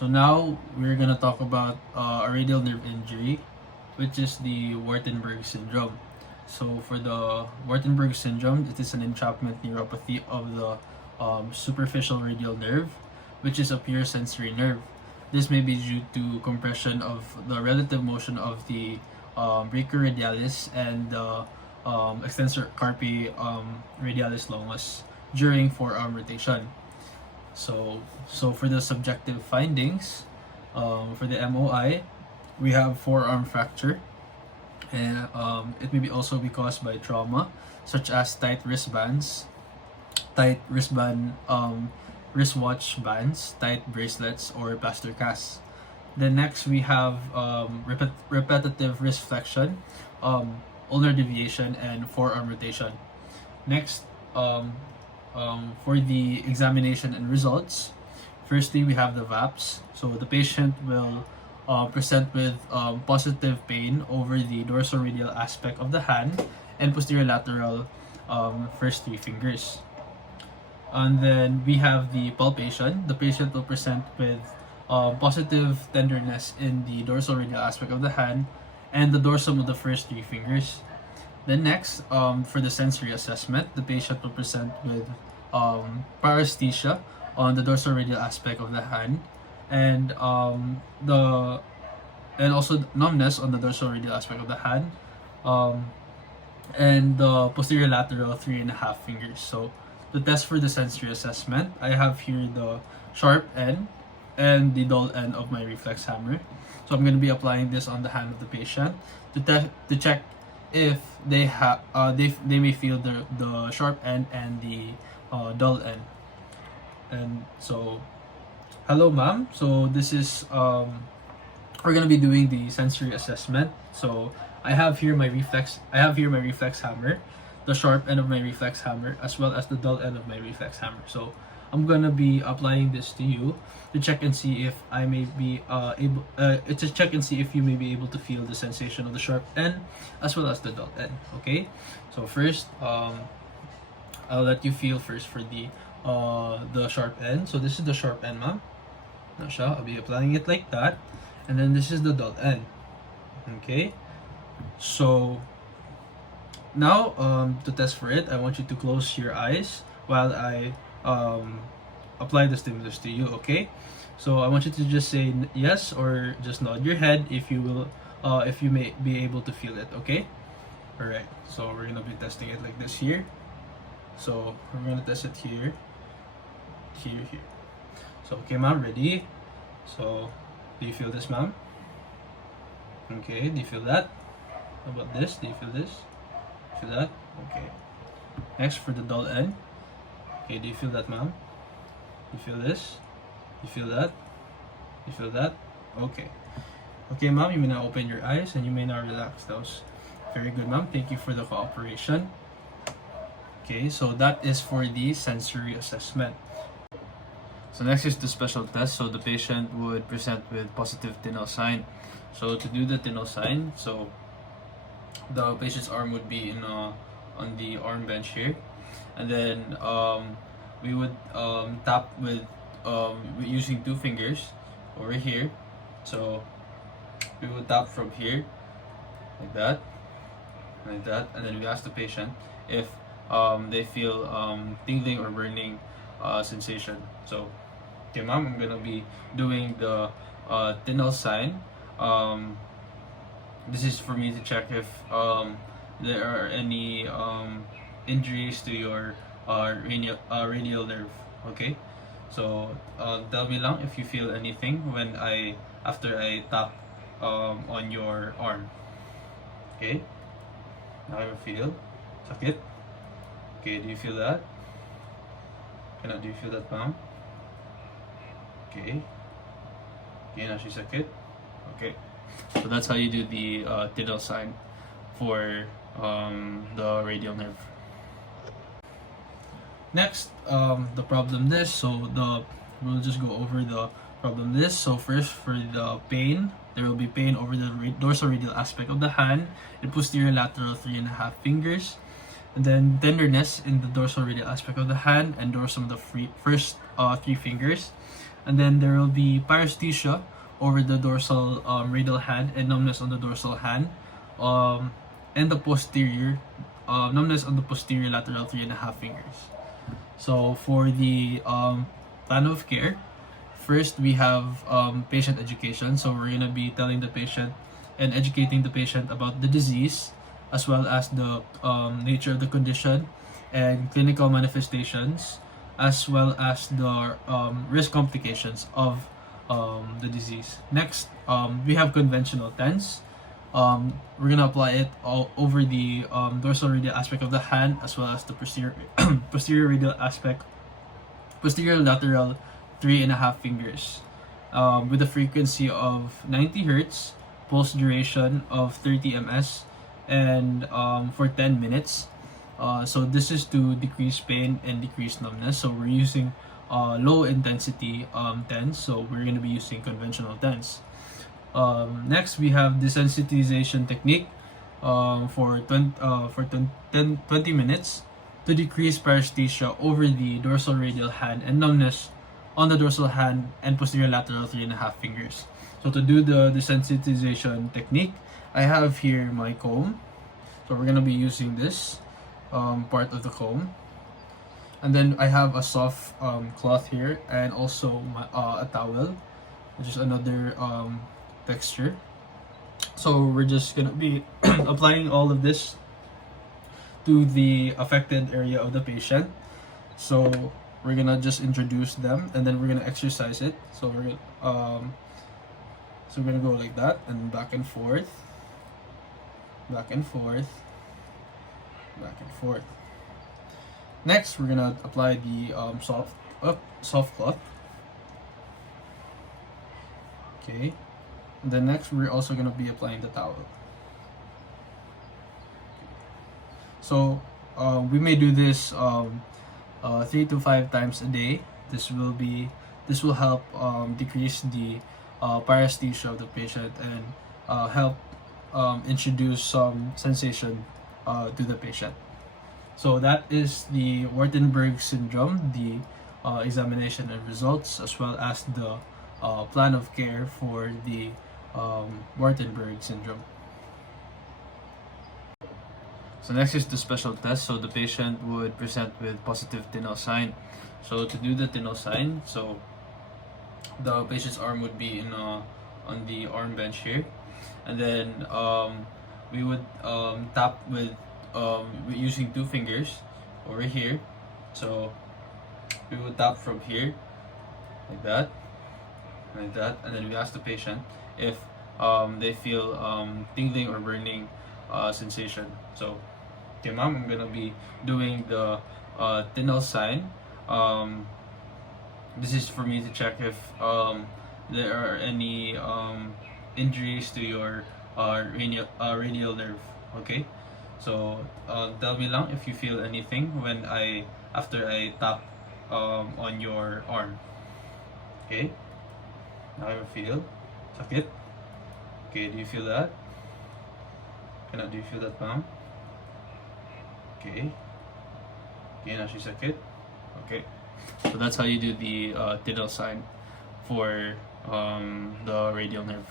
So now we're gonna talk about a radial nerve injury, which is the Wartenberg Syndrome. So for the Wartenberg Syndrome, it is an entrapment neuropathy of the superficial radial nerve, which is a pure sensory nerve. This may be due to compression of the relative motion of the brachioradialis and the extensor carpi radialis longus during forearm rotation. So for the subjective findings, for the MOI, we have forearm fracture, and it may also be caused by trauma, such as tight wristbands, tight wristwatch bands, tight bracelets, or plaster casts. Then next we have repetitive wrist flexion, ulnar deviation, and forearm rotation. Next, for the examination and results, firstly we have the VAPS. So the patient will present with positive pain over the dorsal-radial aspect of the hand and posterior lateral first three fingers. And then we have the palpation. The patient will present with positive tenderness in the dorsal-radial aspect of the hand and the dorsum of the first three fingers. Then next, for the sensory assessment, the patient will present with paresthesia on the dorsal-radial aspect of the hand, and also numbness on the dorsal-radial aspect of the hand, and the posterior lateral 3.5 fingers. So the test for the sensory assessment, I have here the sharp end and the dull end of my reflex hammer. So I'm going to be applying this on the hand of the patient to check if they have they may feel the sharp end and the dull end. And so, hello ma'am. So this is we're gonna be doing the sensory assessment. So I have here my reflex hammer, the sharp end of my reflex hammer, as well as the dull end of my reflex hammer. So I'm gonna be applying this to you to check and see if I may be able to check and see if you may be able to feel the sensation of the sharp end as well as the dull end. Okay, so first I'll let you feel first for the sharp end. So this is the sharp end, ma'am. I'll be applying it like that, and then this is the dull end. Okay, so now to test for it, I want you to close your eyes while I apply the stimulus to you. Okay, so I want you to just say yes or just nod your head if you will, if you may be able to feel it. Okay, all right, so we're gonna be testing it like this here. So we're gonna test it here. So okay ma'am, ready? So do you feel this, ma'am? Okay, do you feel that? How about this? Do you feel this? Feel that? Okay. Next, for the dull end. Okay, do you feel that, ma'am? You feel this? You feel that? You feel that? Okay. Okay, ma'am, you may now open your eyes and you may now relax those. Very good, ma'am. Thank you for the cooperation. Okay, so that is for the sensory assessment. So next is the special test. So the patient would present with positive Tinel sign. So to do the Tinel sign, so the patient's arm would be on the arm bench here, and then we would tap with using two fingers over here. So we would tap from here like that, and then we ask the patient if they feel tingling or burning sensation. So okay ma'am, I'm gonna be doing the Tinel sign. This is for me to check if there are any injuries to your radial nerve. Okay, so tell me lang if you feel anything when after I tap on your arm. Okay, now I feel sakit. Okay, do you feel that? Do you feel that, ma'am? Okay. Okay, now she's sakit. Okay. So that's how you do the Tinel sign for the radial nerve. Next, the problem list. So we'll just go over the problem list. So first, for the pain, there will be pain over the dorsal radial aspect of the hand and posterior lateral 3.5 fingers. And then tenderness in the dorsal radial aspect of the hand and dorsum of the first three fingers. And then there will be paresthesia over the dorsal radial hand and numbness on the dorsal hand, and the posterior numbness on the posterior lateral 3.5 fingers. So for the plan of care, first we have patient education. So we're gonna be telling the patient and educating the patient about the disease, as well as the nature of the condition and clinical manifestations, as well as the risk complications of the disease. Next, we have conventional TENS. We're gonna apply it all over the dorsal radial aspect of the hand, as well as the posterior posterior radial aspect, posterior lateral 3.5 fingers, with a frequency of 90 hertz, pulse duration of 30 ms, and for 10 minutes. So this is to decrease pain and decrease numbness. So we're using low intensity TENS. So we're going to be using conventional TENS. Next, we have desensitization technique for 20 minutes to decrease paresthesia over the dorsal radial hand and numbness on the dorsal hand and posterior lateral 3.5 fingers. So to do the desensitization technique, I have here my comb. So we're gonna be using this part of the comb, and then I have a soft cloth here, and also a towel, which is another texture. So we're just gonna be applying all of this to the affected area of the patient. So we're gonna just introduce them, and then we're gonna exercise it. So we're gonna go like that, and back and forth, back and forth, back and forth. Next, we're gonna apply the soft cloth. Okay, and then next we're also gonna be applying the towel. So we may do this 3 to 5 times a day. This will help decrease the paresthesia of the patient, and help introduce some sensation to the patient. So that is the Wartenberg Syndrome, the examination and results, as well as the plan of care for the Wartenberg Syndrome. So next is the special test. So the patient would present with positive Tinel sign. So to do the Tinel sign, so the patient's arm would be on the arm bench here, and then we would tap with using 2 fingers over here. So we would tap from here like that, and then we ask the patient if they feel tingling or burning sensation. So, okay, ma'am, I'm gonna be doing the Tinel sign. This is for me to check if there are any injuries to your radial nerve. Okay, so tell me lang if you feel anything after I tap on your arm. Okay, now I feel sakit. Okay, do you feel that? Do you feel that, ma'am? Okay. Okay, now she's sakit. Okay. So that's how you do the Tinel sign for the radial nerve.